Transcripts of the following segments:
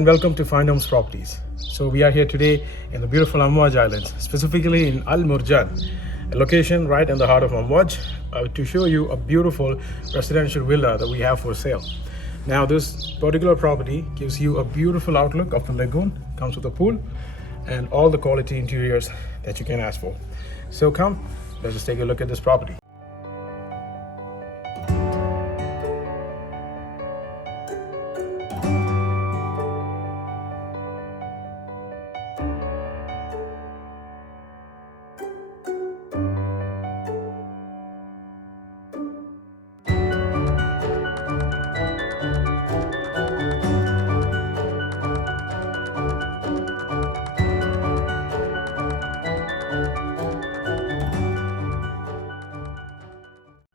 and welcome to Find Homes Properties. So we are here today in the beautiful Amwaj Islands, specifically in Al Murjan, a location right in the heart of Amwaj, to show you a beautiful residential villa that we have for sale. Now this particular property gives you a beautiful outlook of the lagoon, comes with a pool and all the quality interiors that you can ask for. So come, let's just take a look at this property.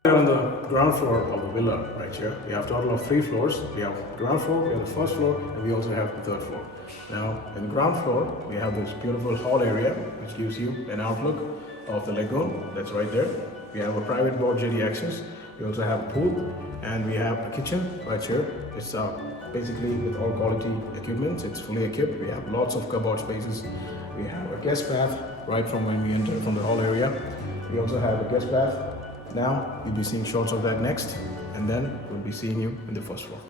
We're on the ground floor of the villa right here. We have a total of 3 floors. We have ground floor, we have the first floor, and we also have the third floor. Now, in ground floor, we have this beautiful hall area, which gives you an outlook of the lagoon. That's right there. We have a private board jetty access. We also have a pool, and we have a kitchen right here. It's basically with all quality equipment. It's fully equipped. We have lots of cupboard spaces. We have a guest bath right from when we enter from the hall area. We also have a guest bath. Now, you'll be seeing shots of that next, and then we'll be seeing you in the first floor.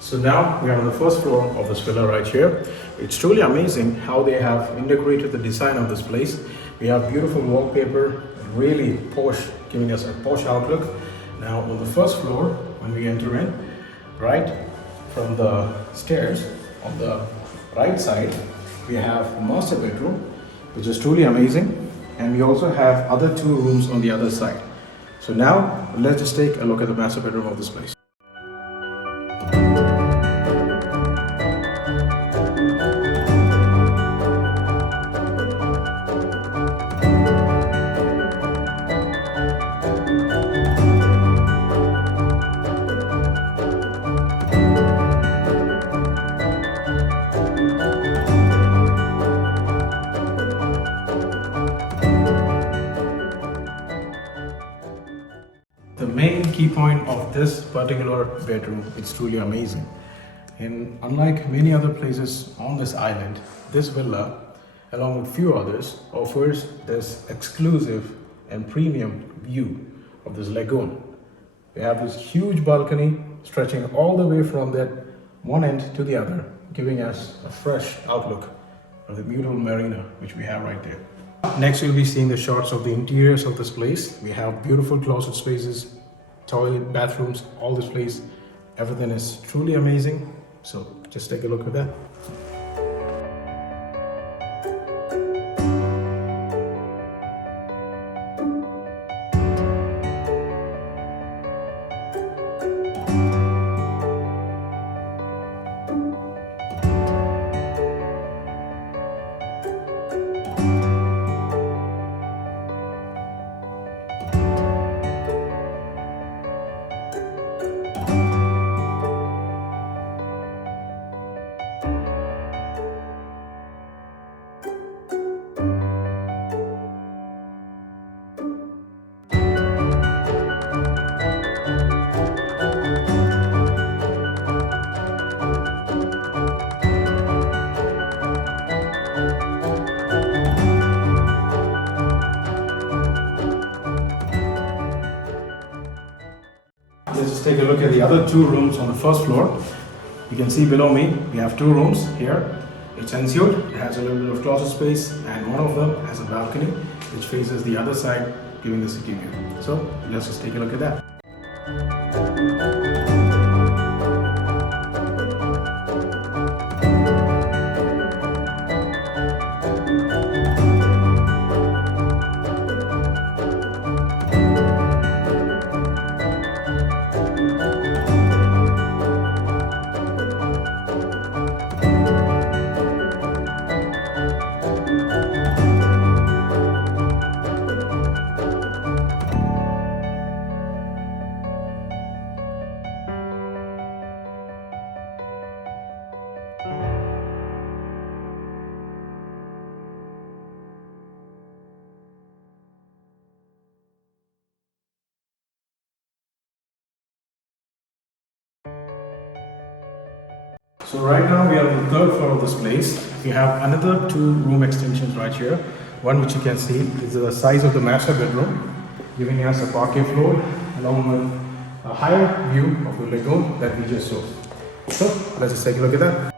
So now we are on the first floor of this villa right here. It's truly amazing how they have integrated the design of this place. We have beautiful wallpaper, really posh, giving us a posh outlook. Now on the first floor, when we enter in, right from the stairs on the right side, we have a master bedroom, which is truly amazing. And we also have other 2 rooms on the other side. So now let's just take a look at the master bedroom of this place. The main key point of this particular bedroom, it's truly amazing. And unlike many other places on this island, this villa, along with few others, offers this exclusive and premium view of this lagoon. We have this huge balcony stretching all the way from that one end to the other, giving us a fresh outlook of the beautiful marina which we have right there. Next, you'll be seeing the shots of the interiors of this place. We have beautiful closet spaces, toilet, bathrooms, all this place. Everything is truly amazing. So just take a look at that. look at the other two rooms on the first floor, you can see below me, we have two rooms here. It's ensuite, it has a little bit of closet space, and one of them has a balcony which faces the other side, giving the city view. So let's just take a look at that. So right now we are on the third floor of this place. We have another two room extensions right here. One which you can see is the size of the master bedroom, giving us a parquet floor along with a higher view of the lagoon that we just saw. So let's just take a look at that.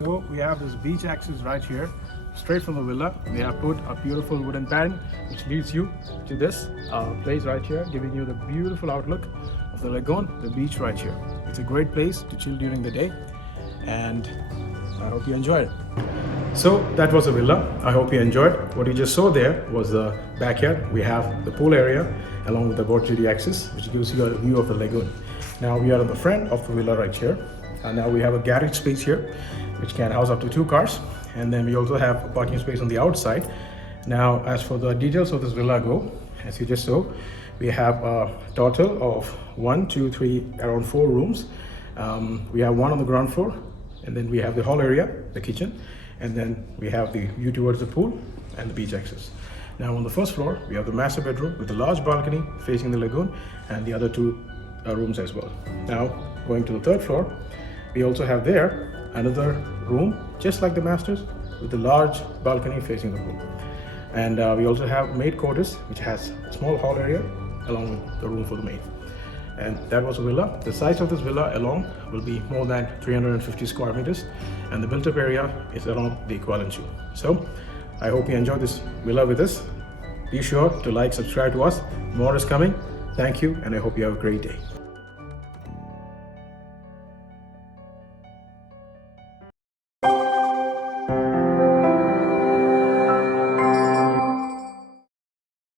So we have this beach access right here, straight from the villa. They have put a beautiful wooden pan which leads you to this place right here, giving you the beautiful outlook of the lagoon, the beach right here. It's a great place to chill during the day, and I hope you enjoyed it. So that was a villa. I hope you enjoyed. What you just saw there was the backyard. We have the pool area along with the boat jetty access, which gives you a view of the lagoon. Now we are at the front of the villa right here, and now we have a garage space here which can house up to 2 cars, and then we also have a parking space on the outside. Now as for the details of this villa go, as you just saw, we have a total of 1, 2, 3, around 4 rooms. We have one on the ground floor, and then we have the hall area, the kitchen, and then we have the view towards the pool and the beach access. Now on the first floor, we have the master bedroom with a large balcony facing the lagoon, and the other 2 rooms as well. Now going to the third floor, we also have there another room just like the masters with a large balcony facing the pool, and we also have maid quarters which has a small hall area along with the room for the maid. And that was a villa. The size of this villa alone will be more than 350 square meters, and the built-up area is around the equivalent to. So I hope you enjoyed this villa with us. Be sure to like, subscribe to us. More is coming. Thank you, and I hope you have a great day.